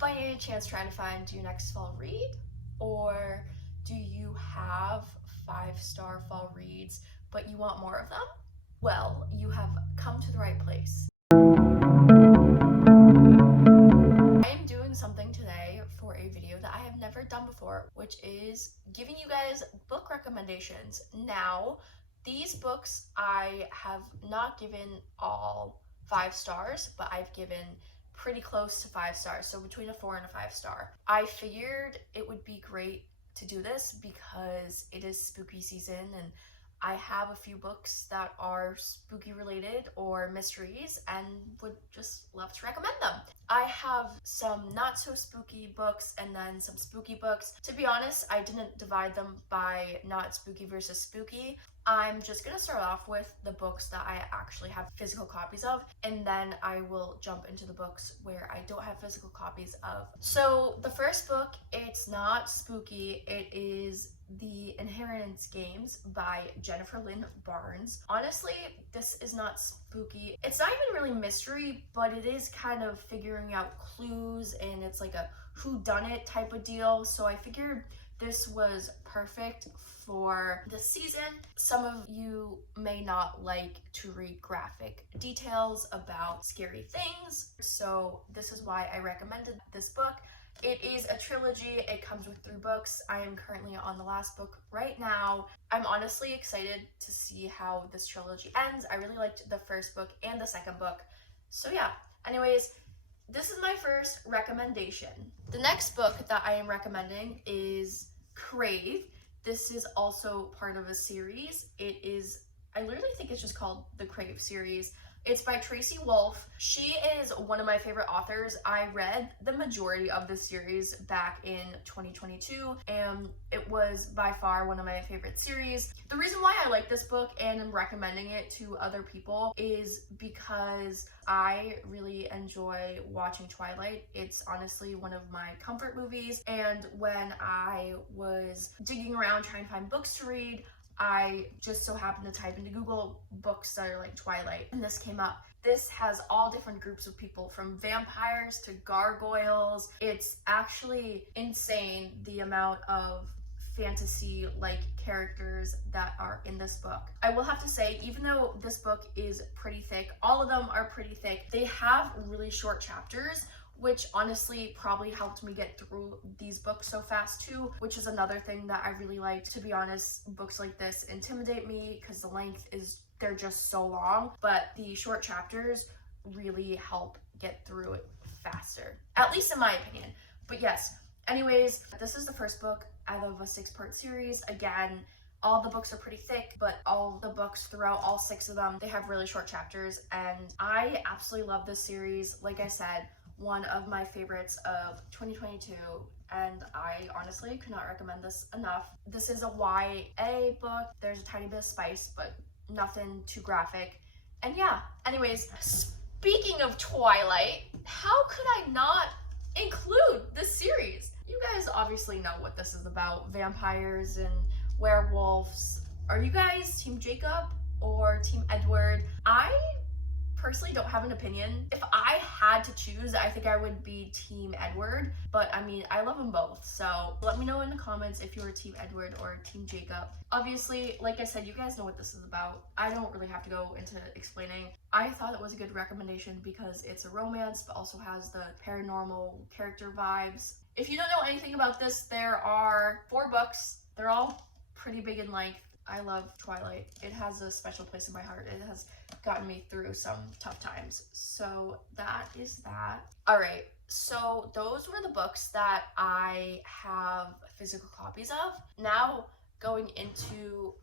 by any chance trying to find your next fall read? Or do you have 5-star fall reads, but you want more of them? Well, you have come to the right place. I am doing something today for a video that I have never done before, which is giving you guys book recommendations. Now, these books I have not given all 5 stars, but I've given pretty close to 5 stars, so between a 4 and a 5 star. I figured it would be great to do this because it is spooky season and I have a few books that are spooky related or mysteries and would just love to recommend them. I have some not so spooky books and then some spooky books. To be honest, I didn't divide them by not spooky versus spooky. I'm just gonna start off with the books that I actually have physical copies of, and then I will jump into the books where I don't have physical copies of. So the first book, it's not spooky, it is The Inheritance Games by Jennifer Lynn Barnes. Honestly, this is not spooky. It's not even really mystery, but it is kind of figuring out clues and it's like a whodunit type of deal. So I figured this was perfect for the season. Some of you may not like to read graphic details about scary things, so this is why I recommended this book. It is a trilogy. It comes with 3 books. I am currently on the last book right now. I'm honestly excited to see how this trilogy ends. I really liked the first book and the second book. So yeah, anyways, this is my first recommendation. The next book that I am recommending is Crave. This is also part of a series. I literally think it's just called the Crave series. It's by Tracy Wolff. She is one of my favorite authors. I read the majority of this series back in 2022, and it was by far one of my favorite series. The reason why I like this book and am recommending it to other people is because I really enjoy watching Twilight. It's honestly one of my comfort movies, and when I was digging around trying to find books to read, I just so happened to type into Google books that are like Twilight, and this came up. This has all different groups of people, from vampires to gargoyles. It's actually insane the amount of fantasy-like characters that are in this book. I will have to say, even though this book is pretty thick, all of them are pretty thick, they have really short chapters, which honestly probably helped me get through these books so fast too, which is another thing that I really liked. To be honest, books like this intimidate me because the length they're just so long, but the short chapters really help get through it faster, at least in my opinion. But yes, anyways, this is the first book out of a 6-part series. Again, all the books are pretty thick, but all the books throughout, all 6 of them, they have really short chapters, and I absolutely love this series. Like I said, one of my favorites of 2022, and I honestly could not recommend this enough. This is a YA book. There's a tiny bit of spice, but nothing too graphic. And yeah, anyways, speaking of Twilight, how could I not include this series? You guys obviously know what this is about: vampires and werewolves. Are you guys Team Jacob or Team Edward? I personally don't have an opinion. If I had to choose, I think I would be Team Edward, but I mean, I love them both, so let me know in the comments if you're Team Edward or Team Jacob. Obviously, like I said, you guys know what this is about. I don't really have to go into explaining. I thought it was a good recommendation because it's a romance, but also has the paranormal character vibes. If you don't know anything about this, there are 4 books. They're all pretty big in length. I love Twilight. It has a special place in my heart. It has gotten me through some tough times. So that is that. All right, so those were the books that I have physical copies of. Now going into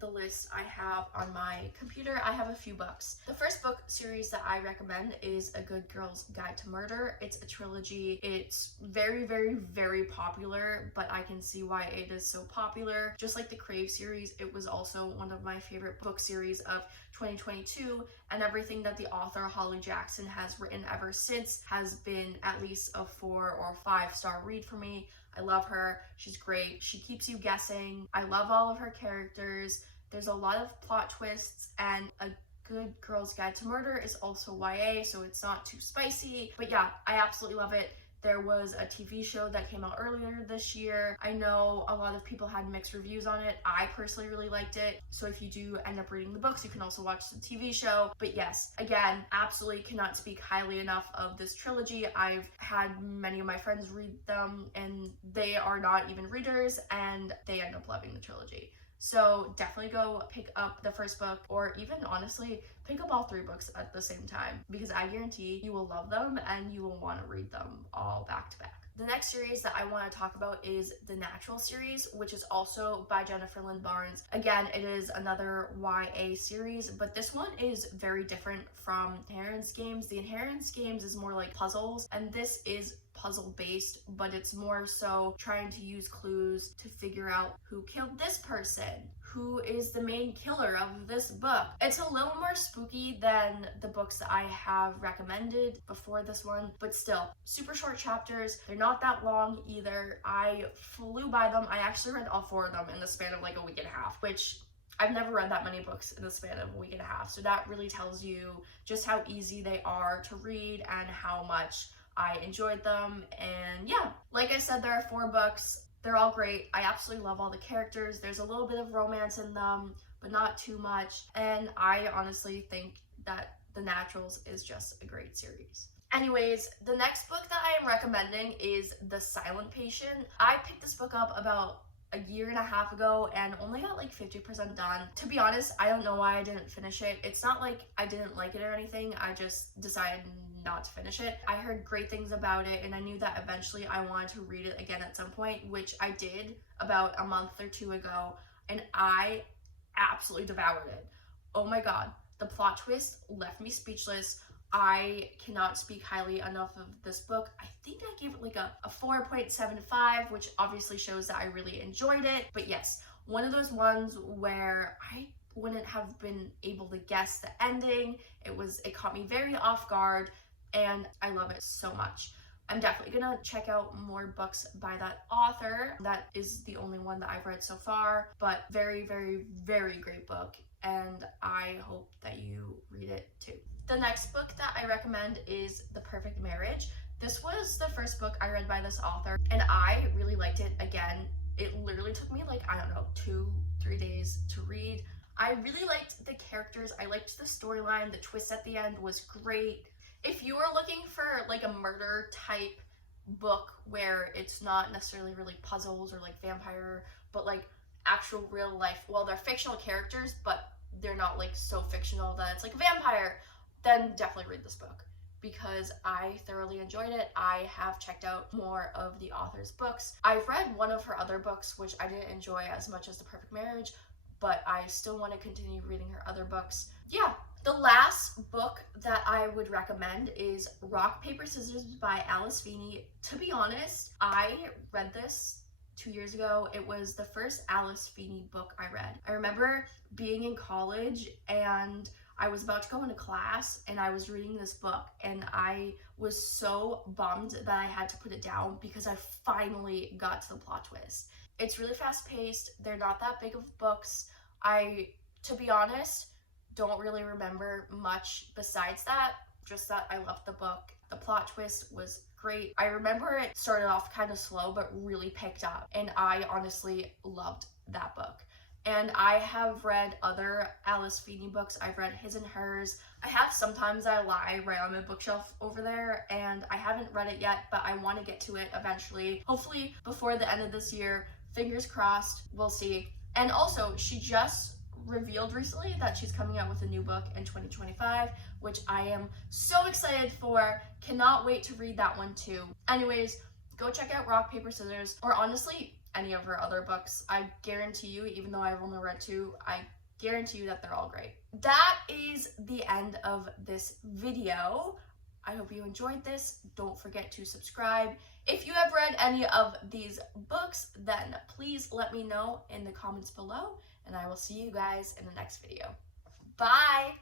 the list I have on my computer, I have a few books. The first book series that I recommend is A Good Girl's Guide to Murder. It's a trilogy. It's very, very, very popular, but I can see why it is so popular. Just like the Crave series, it was also one of my favorite book series of 2022, and everything that the author Holly Jackson has written ever since has been at least a 4 or 5-star read for me. I love her. She's great. She keeps you guessing. I love all of her characters. There's a lot of plot twists, and A Good Girl's Guide to Murder is also YA, so it's not too spicy. But yeah, I absolutely love it. There was a TV show that came out earlier this year. I know a lot of people had mixed reviews on it. I personally really liked it. So if you do end up reading the books, you can also watch the TV show. But yes, again, absolutely cannot speak highly enough of this trilogy. I've had many of my friends read them and they are not even readers and they end up loving the trilogy. So definitely go pick up the first book, or even honestly, pick up all 3 books at the same time, because I guarantee you will love them and you will want to read them all back to back. The next series that I want to talk about is the Natural series, which is also by Jennifer Lynn Barnes. Again, it is another YA series, but this one is very different from Inheritance Games. The Inheritance Games is more like puzzles, and this is puzzle based, but it's more so trying to use clues to figure out who killed this person, who is the main killer of this book. It's a little more spooky than the books that I have recommended before this one, but still, super short chapters. They're not that long either. I flew by them. I actually read all 4 of them in the span of like a week and a half, which I've never read that many books in the span of a week and a half. So that really tells you just how easy they are to read and how much I enjoyed them. And yeah, like I said, there are 4 books. They're all great. I absolutely love all the characters. There's a little bit of romance in them, but not too much. And I honestly think that The Naturals is just a great series. Anyways, the next book that I am recommending is The Silent Patient. I picked this book up about a year and a half ago and only got like 50% done. To be honest, I don't know why I didn't finish it. It's not like I didn't like it or anything. I just decided not to finish it. I heard great things about it and I knew that eventually I wanted to read it again at some point, which I did about a month or 2 ago, and I absolutely devoured it. Oh my god, the plot twist left me speechless. I cannot speak highly enough of this book. I think I gave it like a 4.75, which obviously shows that I really enjoyed it. But yes, one of those ones where I wouldn't have been able to guess the ending. It caught me very off guard and I love it so much. I'm definitely gonna check out more books by that author. That is the only one that I've read so far, but very, very, very great book, and I hope that you read it too. The next book that I recommend is The Perfect Marriage. This was the first book I read by this author, and I really liked it. Again, it literally took me like, I don't know, 2-3 days to read. I really liked the characters. I liked the storyline. The twist at the end was great. If you are looking for like a murder type book where it's not necessarily really puzzles or like vampire, but like actual real life, well, they're fictional characters, but they're not like so fictional that it's like a vampire, then definitely read this book because I thoroughly enjoyed it. I have checked out more of the author's books. I've read one of her other books, which I didn't enjoy as much as The Perfect Marriage, but I still want to continue reading her other books. Yeah. The last book that I would recommend is Rock, Paper, Scissors by Alice Feeney. To be honest, I read this 2 years ago. It was the first Alice Feeney book I read. I remember being in college and I was about to go into class and I was reading this book and I was so bummed that I had to put it down because I finally got to the plot twist. It's really fast paced. They're not that big of books. To be honest, don't really remember much besides that, just that I loved the book. The plot twist was great. I remember it started off kind of slow but really picked up, and I honestly loved that book. And I have read other Alice Feeney books. I've read His and Hers. I have Sometimes I Lie right on my bookshelf over there, and I haven't read it yet, but I want to get to it eventually. Hopefully before the end of this year. Fingers crossed, we'll see. And also, she just revealed recently that she's coming out with a new book in 2025, which I am so excited for. Cannot wait to read that one too. Anyways, go check out Rock, Paper, Scissors, or honestly, any of her other books. I guarantee you, even though I've only read 2, I guarantee you that they're all great. That is the end of this video. I hope you enjoyed this. Don't forget to subscribe. If you have read any of these books, then please let me know in the comments below, and I will see you guys in the next video. Bye!